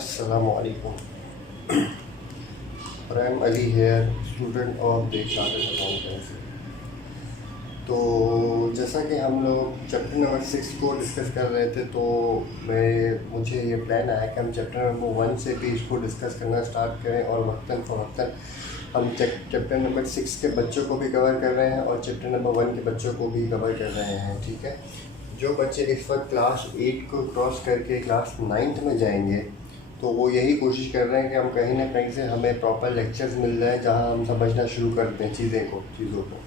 Assalamualaikum. Prime Ali here, student of the Chartered Accountancy. तो जैसा कि हम लोग चैप्टर नंबर 6 को डिस्कस कर रहे थे, तो मुझे ये प्लान आया कि हम चैप्टर नंबर 1 से भी इसको डिस्कस करना स्टार्ट करें और वक्तन फ़वक्तन हम चैप्टर नंबर 6 के बच्चों को भी कवर कर रहे हैं और चैप्टर नंबर 1 के बच्चों को भी कवर कर रहे हैं। ठीक है, जो बच्चे इस वक्त क्लास 8 को क्रॉस करके क्लास 9th में जाएंगे, तो वो यही कोशिश कर रहे हैं कि हम कहीं ना कहीं से हमें प्रॉपर लेक्चर्स मिल जाए जहां हम समझना शुरू कर दें चीज़ों को।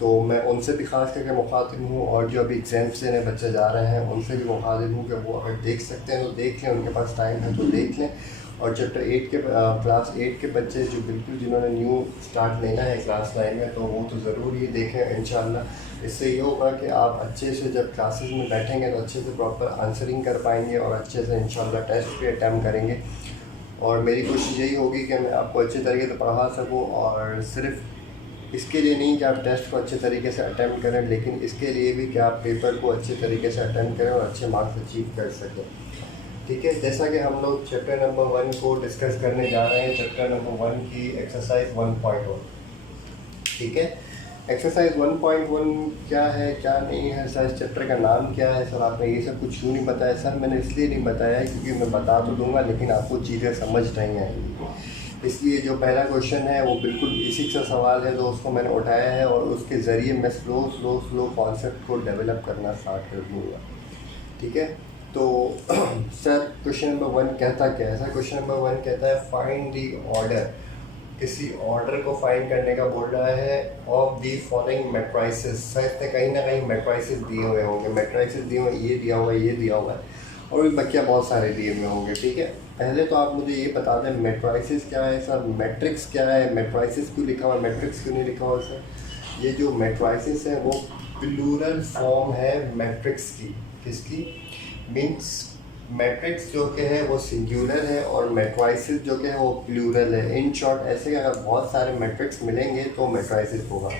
तो मैं उनसे भी ख़ास करके मुखातिब हूँ, और जो अभी एग्ज़ाम्स देने बच्चे जा रहे हैं उनसे भी मुखातिब हूँ कि वो अगर देख सकते हैं तो देख लें, उनके पास टाइम है तो देख लें। और चैप्टर 8 के क्लास 8 के बच्चे जो बिल्कुल जिन्होंने न्यू स्टार्ट लेना है क्लास 9 में, तो वो तो ज़रूर ही देखें इंशाल्लाह। इससे ये होगा कि आप अच्छे से जब क्लासेस में बैठेंगे तो अच्छे से प्रॉपर आंसरिंग कर पाएंगे और अच्छे से इंशाल्लाह टेस्ट भी अटैम्प्ट करेंगे। और मेरी कोशिश यही होगी कि मैं आपको अच्छे तरीके से पढ़ा सकूँ, और सिर्फ इसके लिए नहीं कि आप टेस्ट को अच्छे तरीके से अटैम्प्ट करें, लेकिन इसके लिए भी कि आप पेपर को अच्छे तरीके से अटैम्प्ट करें और अच्छे मार्क्स अचीव कर सकें। ठीक है, जैसा कि हम लोग चैप्टर नंबर 1 को डिस्कस करने जा रहे हैं, चैप्टर नंबर 1 की एक्सरसाइज 1.1। ठीक है, एक्सरसाइज 1.1 क्या है क्या नहीं है सर, इस चैप्टर का नाम क्या है सर, आपने ये सब कुछ क्यों नहीं बताया सर? मैंने इसलिए नहीं बताया क्योंकि मैं बता तो दूंगा लेकिन आपको चीज़ें समझ नहीं आएंगी। इसलिए जो पहला क्वेश्चन है वो बिल्कुल बेसिक सा सवाल है, तो उसको मैंने उठाया है और उसके ज़रिए मैं स्लो कॉन्सेप्ट को डेवलप करना स्टार्ट कर दूँगा। ठीक है, तो सर क्वेश्चन नंबर 1 कहता क्या है? सर क्वेश्चन नंबर 1 कहता है फाइंड दी ऑर्डर, किसी ऑर्डर को फाइंड करने का बोल रहा है, of the following matrices. Sir इसने कहीं ना कहीं मैट्राइसेस दिए हुए होंगे, मैट्राइसेस दिए हुए, ये दिया हुआ है, ये दिया हुआ है, और भी बच्चे बहुत सारे दिए हुए होंगे। ठीक है, पहले तो आप मुझे ये बता दें मैट्राइसेस क्या है सर, मैट्रिक्स क्या है, मैट्राइसेस क्यों लिखा हुआ है, मैट्रिक्स क्यों नहीं लिखा हुआ सर? ये जो मैट्राइसेस है वो प्लूरल फॉर्म है मैट्रिक्स की। किसकी? मीन्स मैट्रिक्स जो कि है वो सिंगुलर है और मैट्राइसिस जो कि है वो प्लूरल है। इन शॉर्ट ऐसे अगर बहुत सारे मैट्रिक्स मिलेंगे तो मैट्राइसिस होगा।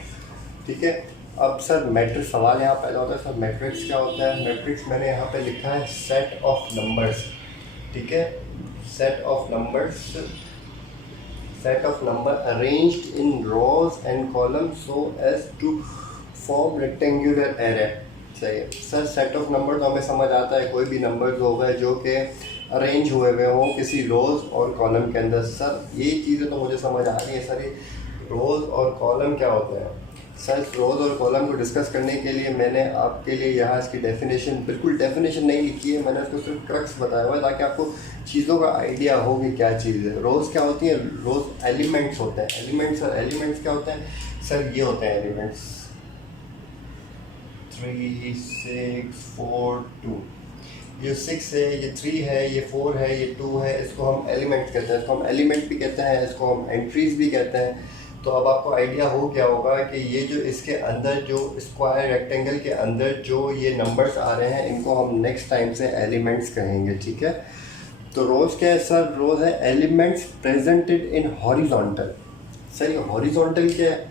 ठीक है, अब सर मैट्रिक्स सवाल यहाँ पैदा होता है, सर मैट्रिक्स क्या होता है? मैट्रिक्स मैंने यहाँ पे लिखा है सेट ऑफ नंबर्स। ठीक है, set of numbers, set of number arranged in rows and columns so as to form rectangular array. सही है सर, सेट ऑफ नंबर तो हमें समझ आता है, कोई भी नंबर होगा जो कि अरेंज हुए हुए हों किसी रोज़ और कॉलम के अंदर। सर ये चीज़ें तो मुझे समझ आ रही है सर, ये रोज़ और कॉलम क्या होता है? सर रोज़ और कॉलम को डिस्कस करने के लिए मैंने आपके लिए यहाँ इसकी डेफिनेशन, बिल्कुल डेफिनेशन नहीं लिखी है, मैंने उसको सिर्फ क्रक्स बताया हुआ है ताकि आपको चीज़ों का आइडिया हो कि क्या चीज़ है। रोज़ क्या होती है? रोज़ एलिमेंट्स होते हैं। एलिमेंट्स, सर एलिमेंट्स क्या होते हैं? सर ये होते हैं एलिमेंट्स 3, 6, 4, 2। ये 6 है, ये 3 है, ये 4 है, ये 2 है, इसको हम एलिमेंट कहते हैं, इसको हम एलिमेंट भी कहते हैं, इसको हम एंट्रीज भी कहते हैं। तो अब आपको आइडिया हो क्या होगा कि ये जो इसके अंदर जो स्क्वायर रेक्टेंगल के अंदर जो ये नंबर्स आ रहे हैं इनको हम नेक्स्ट टाइम से एलिमेंट्स कहेंगे। ठीक है, तो रोज़ क्या है सर? रोज़ है elements presented in horizontal. Sir ये हॉरिजॉन्टल क्या है?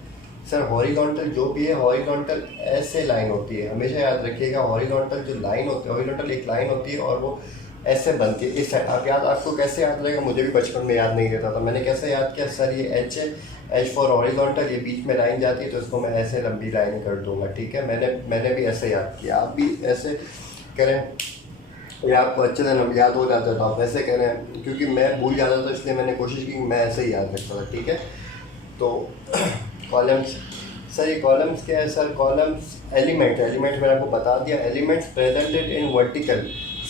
सर हॉरिजॉन्टल जो भी है, हॉरिजॉन्टल ऐसे लाइन होती है, हमेशा याद रखिएगा। हॉरिजॉन्टल जो लाइन होती है, हॉरिजॉन्टल एक लाइन होती है और वो ऐसे बनती है इस साइड। आप आपको कैसे याद रहेगा? मुझे भी बचपन में याद नहीं रहता था, मैंने कैसे याद किया? सर ये एच है, एच फॉर हॉरिजॉन्टल, ये बीच में लाइन जाती है तो इसको मैं ऐसे लंबी लाइन कर दूंगा। ठीक है, मैंने भी ऐसे याद किया, आप भी ऐसे करें या आपको अच्छे से याद हो जाता है तो आप ऐसे करें, क्योंकि मैं भूल जाता था इसलिए मैंने कोशिश की मैं ऐसे ही याद रखता था। ठीक है, तो कॉलम्स, सर ये कॉलम्स क्या है? सर कॉलम्स एलिमेंट मैंने आपको बता दिया, elements presented in vertical.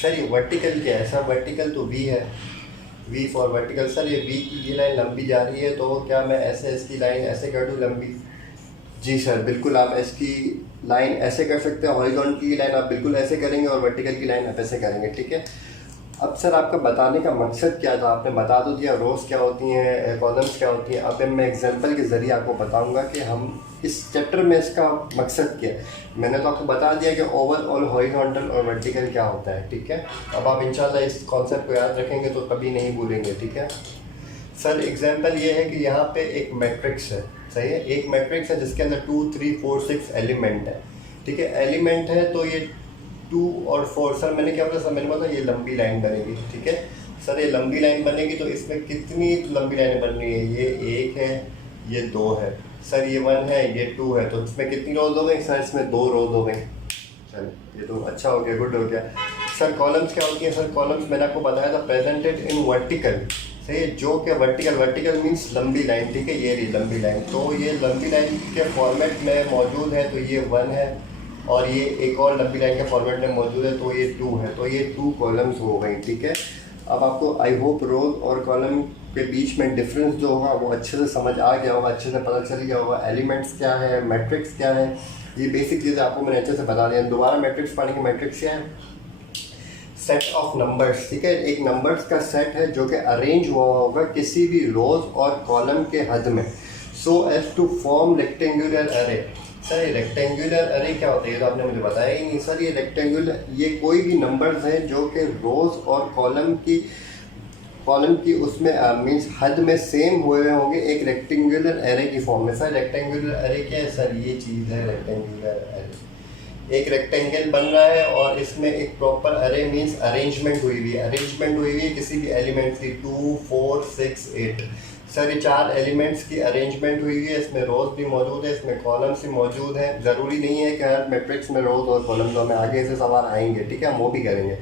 Sir ये वर्टिकल क्या है? सर वर्टिकल तो वी है, वी फॉर वर्टिकल। सर ये वी की ये लाइन लंबी जा रही है तो क्या मैं ऐसे इसकी लाइन ऐसे कर दूँ लंबी? जी सर बिल्कुल, आप इसकी लाइन ऐसे कर सकते हैं, हॉरिजॉन्टल की लाइन आप बिल्कुल ऐसे करेंगे और वर्टिकल की लाइन आप ऐसे करेंगे। ठीक है, अब सर आपका बताने का मकसद क्या था? आपने बता तो दिया रोज़ क्या होती हैं, कॉलम्स क्या होती हैं। अब मैं एग्जांपल के ज़रिए आपको बताऊंगा कि हम इस चैप्टर में इसका मकसद क्या है। मैंने तो आपको बता दिया कि ओवरऑल हॉरिजॉन्टल और वर्टिकल क्या होता है। ठीक है, अब आप इंशाल्लाह इस कॉन्सेप्ट को याद रखेंगे तो कभी नहीं भूलेंगे। ठीक है सर, एग्जाम्पल ये है कि यहाँ पे एक मैट्रिक्स है, सही है, एक मैट्रिक्स है जिसके अंदर 2, 3, 4, 6 एलिमेंट है। ठीक है, एलिमेंट है तो ये 2 और 4, सर मैंने क्या बोला? सर मैंने बोला ये लंबी लाइन बनेगी। ठीक है, सर ये लंबी लाइन बनेगी तो इसमें कितनी लंबी लाइन बन रही है? ये 1 है, ये 2 है, सर ये 1 है, ये 2 है, तो इसमें कितनी रोज हो गई? सर इसमें 2 रोज हो गई। चलो ये तो अच्छा हो गया, गुड हो गया। सर कॉलम्स क्या होती है? सर कॉलम्स मैंने आपको बताया था प्रेजेंटेड इन वर्टिकल, सही है, जो कि वर्टिकल मीन्स लंबी लाइन, ठीक है, ये रही लंबी लाइन। तो ये लंबी लाइन के फॉर्मेट में मौजूद है, तो ये 1 है, और ये एक और लंबी लाइन के फॉर्मेट में मौजूद है, तो ये 2 है, तो ये 2 कॉलम्स हो गई, ठीक है। अब आपको आई होप रोज और कॉलम के बीच में डिफरेंस जो होगा वो अच्छे से समझ आ गया होगा, अच्छे से पता चल गया होगा। एलिमेंट्स क्या है, मैट्रिक्स क्या है, ये बेसिक चीज़ें आपको मैंने अच्छे से बता दिया। दोबारा मैट्रिक्स पढ़ने की, मैट्रिक्स क्या है? सेट ऑफ नंबर्स, ठीक है, एक नंबर्स का सेट है जो कि अरेंज हुआ होगा किसी भी रोज और कॉलम के हद में, so as to form rectangular array. Sir ये रेक्टेंगुलर अरे क्या होता है? ये तो आपने मुझे बताया ही नहीं। सर ये रेक्टेंगुलर, ये कोई भी नंबर्स हैं जो कि रोज और कॉलम की उसमें मीन्स हद में सेम हुए होंगे एक रेक्टेंगुलर एरे की फॉर्म में। सर रेक्टेंगुलर एरे क्या है? सर ये चीज़ है रेक्टेंगुलर एरे। एक रेक्टेंगल बन रहा है और इसमें एक प्रॉपर अरे मीन्स अरेंजमेंट हुई हुई है किसी भी एलिमेंट्स की, 2, 4, 6, 8। सर ये 4 एलिमेंट्स की अरेंजमेंट हुई है, इसमें रोज भी मौजूद है, इसमें कॉलम्स भी मौजूद हैं। ज़रूरी नहीं है कि हर मैट्रिक्स में रोज और कॉलम्स, हमें आगे से सवाल आएंगे, ठीक है, हम वो भी करेंगे।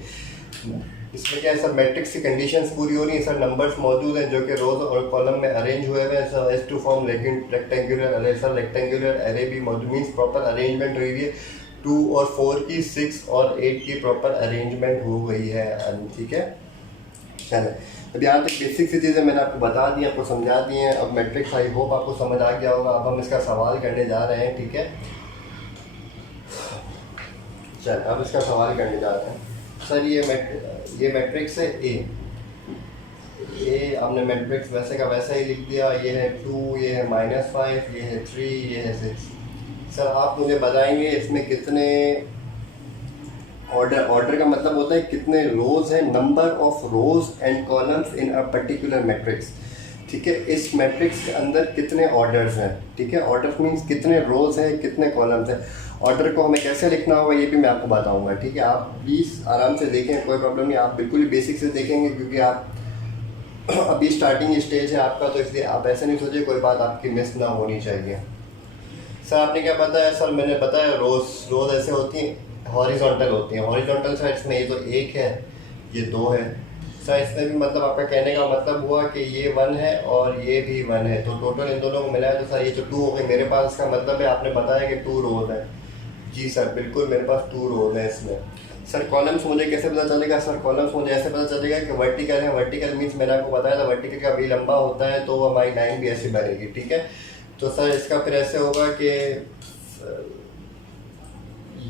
इसमें क्या है सर, मैट्रिक्स की कंडीशंस पूरी हो रही है, सर नंबर्स मौजूद हैं जो कि रोज और कॉलम में अरेंज हुए हैं, sir as to form rectangular array. Sir rectangular array भी मौजूद मीन्स प्रॉपर अरेंजमेंट हुई है, 2 और 4 की, 6 और 8 की प्रॉपर अरेंजमेंट हो गई है, ठीक है। चलो अब यहाँ तक बेसिक सी चीज़ें मैंने आपको बता दी, आपको समझा दी हैं। अब मैट्रिक्स आई होप आपको समझ आ गया होगा। अब हम इसका सवाल करने जा रहे हैं, ठीक है। चल अब इसका सवाल करने जा रहे हैं। सर ये मैट्रिक्स है ए, हमने मैट्रिक्स वैसे का वैसा ही लिख दिया। ये है 2, ये है -5, ये है 3, ये है 6। सर आप मुझे बताएंगे इसमें कितने ऑर्डर का मतलब होता है कितने रोज हैं, number of rose and columns in a particular matrix, ठीक है। इस मैट्रिक्स के अंदर कितने ऑर्डर्स हैं, ठीक है। ऑर्डर्स मीन्स कितने रोज हैं, कितने कॉलम्स हैं। ऑर्डर को हमें कैसे लिखना होगा ये भी मैं आपको बताऊंगा, ठीक है। आप प्लीज़ आराम से देखें, कोई प्रॉब्लम नहीं, आप बिल्कुल ही बेसिक से देखेंगे क्योंकि आप अभी स्टार्टिंग स्टेज है आपका, तो इसलिए आप ऐसे नहीं सोचिए कोई बात आपकी मिस ना होनी चाहिए। सर आपने क्या बताया? सर मैंने बताया रोज ऐसे होती हैं, हॉरिजॉन्टल होती हैं। हॉरिजॉन्टल सर इसमें ये तो 1 है, ये 2 है। सर इसमें भी मतलब आपका कहने का मतलब हुआ कि ये 1 है और ये भी 1 है, तो टोटल इन दोनों को मिलाया तो सर ये जो 2 हो गए मेरे पास। इसका मतलब है आपने बताया कि 2 रोज है। जी सर बिल्कुल मेरे पास 2 रोज है इसमें। सर कॉलम्स मुझे कैसे पता चलेगा? सर कॉलम्स मुझे ऐसे पता चलेगा कि वर्टिकल है। वर्टिकल मीन्स मैंने आपको बताया था वर्टिकल का भी लंबा होता है, तो हमारी लाइन भी ऐसी बनेगी, ठीक है। तो सर इसका फिर ऐसे होगा कि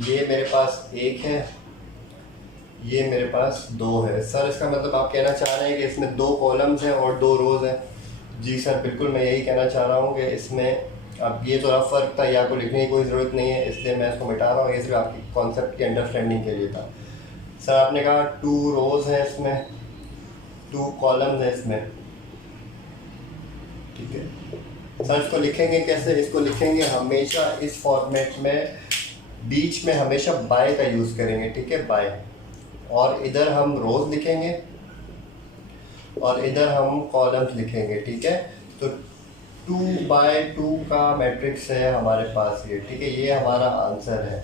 ये मेरे पास 1 है, ये मेरे पास 2 है। सर इसका मतलब आप कहना चाह रहे हैं कि इसमें 2 कॉलम्स हैं और 2 रोज हैं? जी सर बिल्कुल मैं यही कहना चाह रहा हूँ कि इसमें अब ये तो रफ फर्क था, ये आपको लिखने की कोई ज़रूरत नहीं है, इसलिए मैं इसको मिटा रहा हूँ। ये सिर्फ आपकी कॉन्सेप्ट की अंडरस्टैंडिंग के लिए था। सर आपने कहा 2 रोज हैं इसमें, 2 कॉलम्स हैं इसमें, ठीक है। सर इसको लिखेंगे कैसे? इसको लिखेंगे हमेशा इस फॉर्मेट में, बीच में हमेशा बाय का यूज़ करेंगे, ठीक है, बाय। और इधर हम रोज लिखेंगे और इधर हम कॉलम्स लिखेंगे, ठीक है। तो 2/2 का मैट्रिक्स है हमारे पास ये, ठीक है। ये हमारा आंसर है,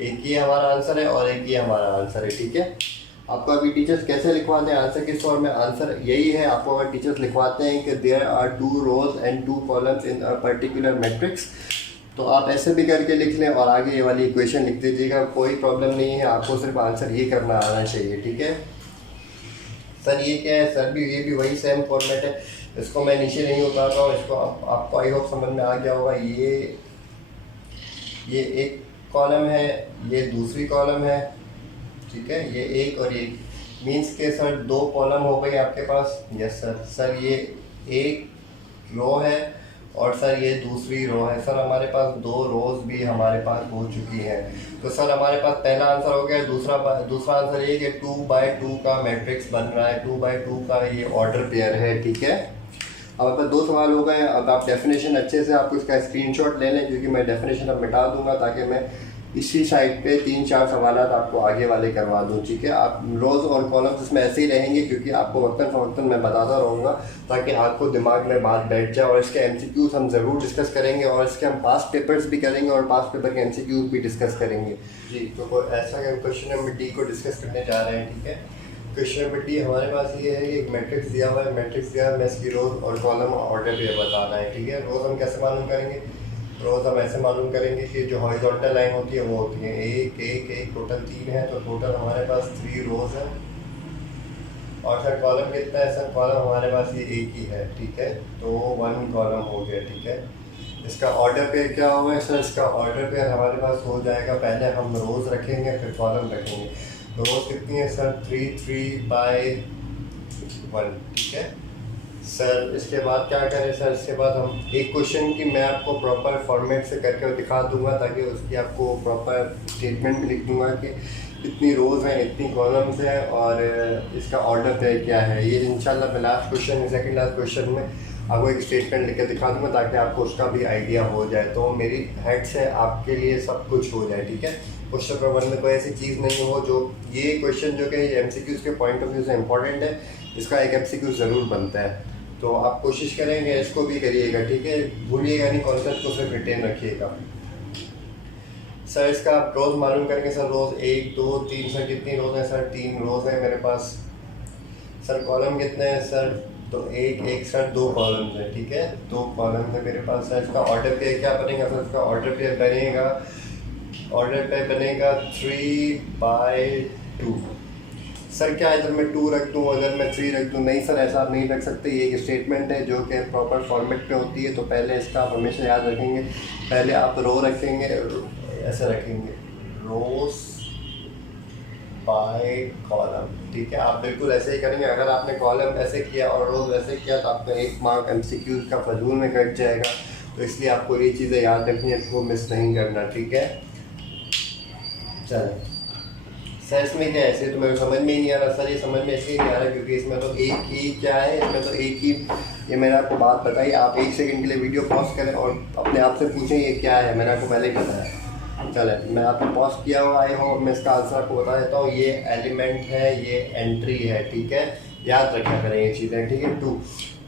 एक ये हमारा आंसर है और एक ये हमारा आंसर है, ठीक है। आपको अभी टीचर्स कैसे लिखवाते हैं आंसर किस फॉर्म में? आंसर यही है। आपको अगर टीचर्स लिखवाते हैं कि there are 2 rows and 2 columns in a particular matrix, तो आप ऐसे भी करके लिख लें और आगे ये वाली इक्वेशन लिख दीजिएगा, कोई प्रॉब्लम नहीं है। आपको सिर्फ आंसर ये करना आना चाहिए, ठीक है। सर ये क्या है? सर भी ये भी वही सेम फॉर्मेट है, इसको मैं नीचे नहीं उतार रहा हूँ, इसको आपको आई होप समझ में आ गया होगा। ये एक कॉलम है, ये दूसरी कॉलम है, ठीक है। ये एक और एक मीन्स के सर 2 कॉलम हो गए आपके पास। Yes sir. सर ये एक रो है और सर ये दूसरी रो है। सर हमारे पास 2 रोज भी हमारे पास हो चुकी है। तो सर हमारे पास पहला आंसर हो गया। दूसरा आंसर ये कि 2/2 का मैट्रिक्स बन रहा है, 2/2 का ये ऑर्डर पेयर है, ठीक है। अब आपका 2 सवाल हो गए। अब आप डेफिनेशन अच्छे से आपको इसका स्क्रीनशॉट ले लें, क्योंकि मैं डेफिनेशन अब मिटा दूंगा ताकि मैं इसी साइड पे 3-4 सवालात आपको आगे वाले करवा दूँ, ठीक है। आप रोज़ और कॉलम्स इसमें ऐसे ही रहेंगे क्योंकि आपको वक्तन फ़वक्तन मैं बताता रहूँगा ताकि आपको दिमाग में बात बैठ जाए। और इसके MCQs हम ज़रूर डिस्कस करेंगे और इसके हम पास्ट पेपर्स भी करेंगे और पास्ट पेपर के MCQs भी डिस्कस करेंगे जी। तो ऐसा क्वेश्चन नंबर डी को डिस्कस करने जा रहे हैं, ठीक है। क्वेश्चन नंबर डी हमारे पास ये है कि एक मैट्रिक्स दिया हुआ है, मैट्रिक्स दिया है, मैं इसकी रोज़ और कॉलम ऑर्डर पे बताना है, ठीक है। रोज़ हम कैसे मालूम करेंगे? रोज़ हम ऐसे मालूम करेंगे कि जो हॉरिजॉन्टल लाइन होती है वो होती है एक एक एक, टोटल 3 है, तो टोटल हमारे पास 3 रोज़ है। और सर कॉलम कितना है? सर कॉलम हमारे पास ये एक ही है, ठीक है, तो 1 कॉलम हो गया, ठीक है। इसका ऑर्डर पेयर क्या हुआ है? सर इसका ऑर्डर पेयर हमारे पास हो जाएगा, पहले हम रोज़ रखेंगे फिर कॉलम रखेंगे। रोज़ कितनी है सर? 3/1, ठीक है सर। इसके बाद क्या करें सर? इसके बाद हम एक क्वेश्चन की मैं आपको प्रॉपर फॉर्मेट से करके दिखा दूंगा ताकि उसकी आपको प्रॉपर स्टेटमेंट भी लिख दूंगा कि इतनी रोज़ हैं, इतनी कॉलम्स हैं और इसका ऑर्डर पेयर क्या है। ये इंशाल्लाह मैं last question, second last question में आपको एक स्टेटमेंट लिख के दिखा दूंगा ताकि आपको उसका भी आइडिया हो जाए। तो मेरी हेड से आपके लिए सब कुछ हो जाए, ठीक है। क्वेश्चन पेपर 1 में कोई ऐसी चीज़ नहीं हो जो ये क्वेश्चन जो कि MCQs के पॉइंट ऑफ व्यू से इंपॉर्टेंट है, इसका एक MCQ ज़रूर बनता है। तो आप कोशिश करेंगे, इसको भी करिएगा, ठीक है। भूलिएगा नहीं, कॉन्सेप्ट को सिर्फ रिटेन रखिएगा। सर इसका आप रोज़ मालूम करेंगे। सर रोज़ 1 2 3, सर कितनी रोज़ है? सर 3 रोज़ है मेरे पास। सर कॉलम कितने हैं? सर तो 1 1, सर 2 कॉलम्स हैं, ठीक है, 2 कॉलम्स है मेरे पास। सर इसका ऑर्डर पेयर क्या बनेगा? सर इसका ऑर्डर पेयर बनेगा 3/2। सर क्या इधर मैं 2 रख दूँ, अगर मैं 3 रख दूँ? नहीं सर, ऐसा आप नहीं रख सकते। ये एक स्टेटमेंट है जो कि प्रॉपर फॉर्मेट पे होती है, तो पहले इसका आप हमेशा याद रखेंगे। पहले आप रो रखेंगे, ऐसे रखेंगे, रोज बाय कॉलम, ठीक है। आप बिल्कुल ऐसे ही करेंगे। अगर आपने कॉलम ऐसे किया और रोज वैसे किया तो आपका 1 मार्क MCQ का फजूल में कट जाएगा। तो इसलिए आपको ये चीज़ें याद रखनी है, इसको मिस नहीं करना, ठीक है। चलो सर इसमें क्या है? ऐसे तो मेरे समझ में ही नहीं आ रहा सर। ये समझ में ऐसे ही नहीं आ रहा क्योंकि इसमें तो एक ही क्या है, इसमें तो एक ही, ये मैंने आपको बात बताई। आप 1 सेकंड के लिए वीडियो पॉज करें और अपने आप से पूछें ये क्या है। मैंने आपको पहले ही बताया। चले मैं आपने पॉज किया हुआ आई हूँ, मैं इसका आंसर आपको बता देता हूँ। ये एलिमेंट है, ये एंट्री है, ठीक है। याद रखा करें ये चीज़ें, ठीक है। 2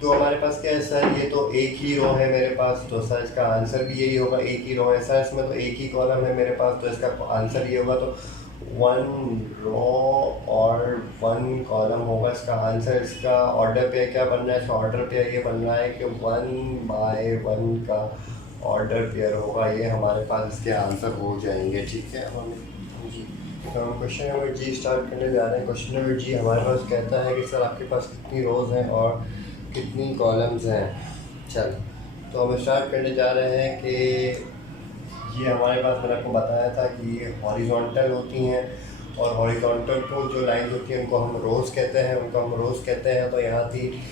तो हमारे पास क्या है सर? ये तो एक ही रो है मेरे पास, तो सर इसका आंसर भी यही होगा, एक ही रो है। सर इसमें तो एक ही कॉलम है मेरे पास, तो इसका आंसर ये होगा, तो 1 रो और 1 कॉलम होगा इसका आंसर। इसका ऑर्डर पेयर क्या बन रहा है? इसका ऑर्डर पेयर ये बन रहा है कि 1/1 का ऑर्डर पेयर होगा। ये हमारे पास इसके आंसर हो जाएंगे, ठीक है। जी तो हम क्वेश्चन नंबर जी स्टार्ट करने जा रहे हैं। क्वेश्चन नंबर जी हमारे पास कहता है कि सर आपके पास कितनी रोज़ हैं और कितनी कॉलम्स हैं। चल तो हम स्टार्ट करने जा रहे हैं कि ये हमारे पास मैंने आपको बताया था कि ये हॉरिजॉन्टल होती हैं और हॉरिजॉन्टल को जो लाइन होती है उनको हम रोज़ कहते हैं, तो यहाँ थी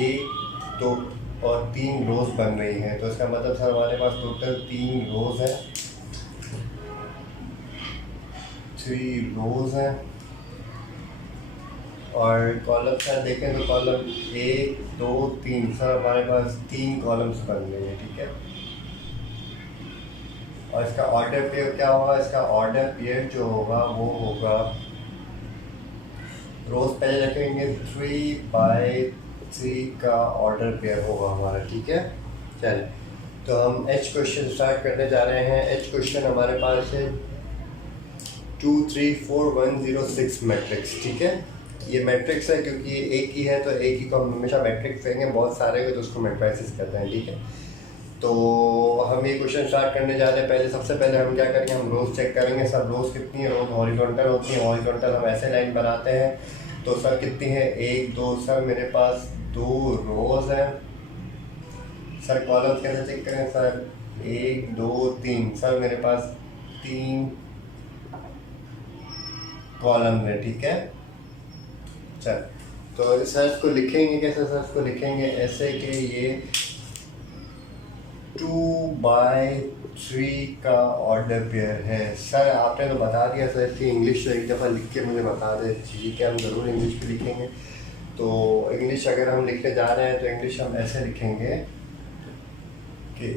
1 2 और 3 रोज़ बन रही हैं। तो इसका मतलब सर हमारे पास टोटल 3 रोज़ हैं, 3 रोज़ हैं। और कॉलम सर देखें तो कॉलम 1 2 3, सर हमारे पास 3 कॉलम्स बन रहे हैं, ठीक है। और इसका ऑर्डर पेयर क्या होगा? इसका ऑर्डर पेयर जो होगा वो होगा, रोज पहले रखेंगे 3/3 का ऑर्डर पेयर होगा हमारा, ठीक है। चलिए तो हम H क्वेश्चन स्टार्ट करने जा रहे हैं। H क्वेश्चन हमारे पास है 2 3 4 1 0 6 मैट्रिक्स, ठीक है। ये मैट्रिक्स है क्योंकि ये एक ही है, तो एक ही को हम हमेशा मैट्रिक्स कहेंगे। बहुत सारे हो तो उसको मैट्रिसेस कहते हैं, ठीक है। तो हम ये क्वेश्चन स्टार्ट करने जा रहे हैं। पहले सबसे पहले हम क्या करेंगे? हम रोज़ चेक करेंगे। सब रोज़ कितनी है? रोज़ हॉरिजॉन्टल होती है। हॉरिजॉन्टल हम ऐसे लाइन बनाते हैं, तो सर कितनी है? 1 2, सर मेरे पास 2 रोज़ हैं। सर कॉलम्स कैसे चेक करें? सर 1 2 3, सर मेरे पास 3 कॉलम है, ठीक है। चल तो सर इसको लिखेंगे कैसे? सर इसको लिखेंगे ऐसे कि ये 2/3 का ऑर्डर पेयर है। सर आपने तो बता दिया सर, इसकी इंग्लिश एक दफ़ा लिख के मुझे बता दे, ठीक है। हम ज़रूर इंग्लिश भी लिखेंगे। तो इंग्लिश अगर हम लिखने जा रहे हैं तो इंग्लिश हम ऐसे लिखेंगे कि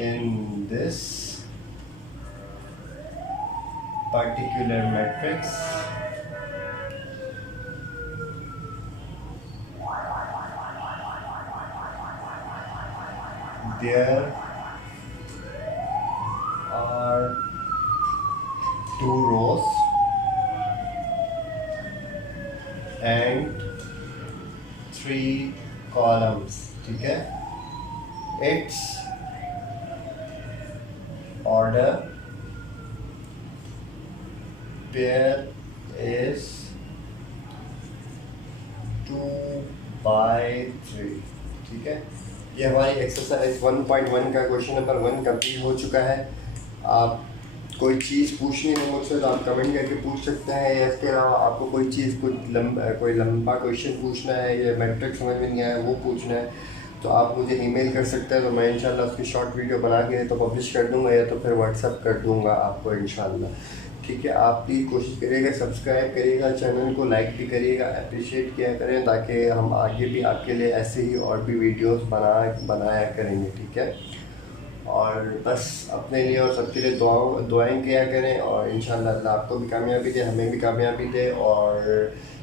in this particular matrix there are 2 rows and 3 columns. ठीक है, its order pair is 2/3. ठीक है, ये हमारी एक्सरसाइज 1.1 का क्वेश्चन नंबर 1 कंप्लीट हो चुका है। आप कोई चीज़ पूछनी है मुझसे तो आप कमेंट करके पूछ सकते हैं, या इसके अलावा आपको कोई चीज़ कोई लंबा क्वेश्चन पूछना है या मैट्रिक्स समझ में नहीं आया वो पूछना है तो आप मुझे ईमेल कर सकते हैं, तो मैं इंशाल्लाह उसकी शॉर्ट वीडियो बना के तो पब्लिश कर दूंगा या तो फिर व्हाट्सअप कर दूंगा आपको इंशाल्लाह। ठीक है, आप भी कोशिश करिएगा, सब्सक्राइब करिएगा, चैनल को लाइक भी करिएगा, अप्रिशिएट किया करें ताकि हम आगे भी आपके लिए ऐसे ही और भी वीडियोस बनाया करेंगे। ठीक है, और बस अपने लिए और सबके लिए दुआएं किया करें और इंशाल्लाह अल्लाह आपको भी कामयाबी दे, हमें भी कामयाबी दे। और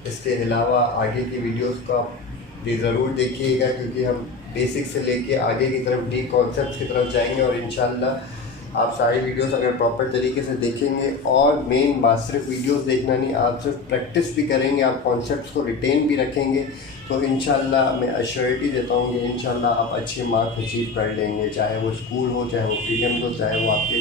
इसके अलावा आगे की वीडियोस को आप भी ज़रूर देखिएगा क्योंकि हम बेसिक से लेके आगे की तरफ डीप कॉन्सेप्ट्स की तरफ जाएंगे और इंशाल्लाह आप सारी वीडियोस अगर प्रॉपर तरीके से देखेंगे और मेन बात सिर्फ वीडियोस देखना नहीं, आप सिर्फ प्रैक्टिस भी करेंगे, आप कॉन्सेप्ट्स को रिटेन भी रखेंगे तो इंशाल्लाह मैं अश्योरिटी देता हूँ कि इंशाल्लाह आप अच्छे मार्क्स अचीव कर लेंगे, चाहे वो स्कूल हो, चाहे वो प्रीलिम्स हो, चाहे वो आपके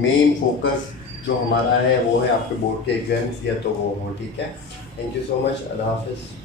मेन फोकस जो हमारा है वो है आपके बोर्ड के एग्ज़ाम्स या तो वो हो। ठीक है, थैंक यू सो मच, अल्लाह हाफ़िज़।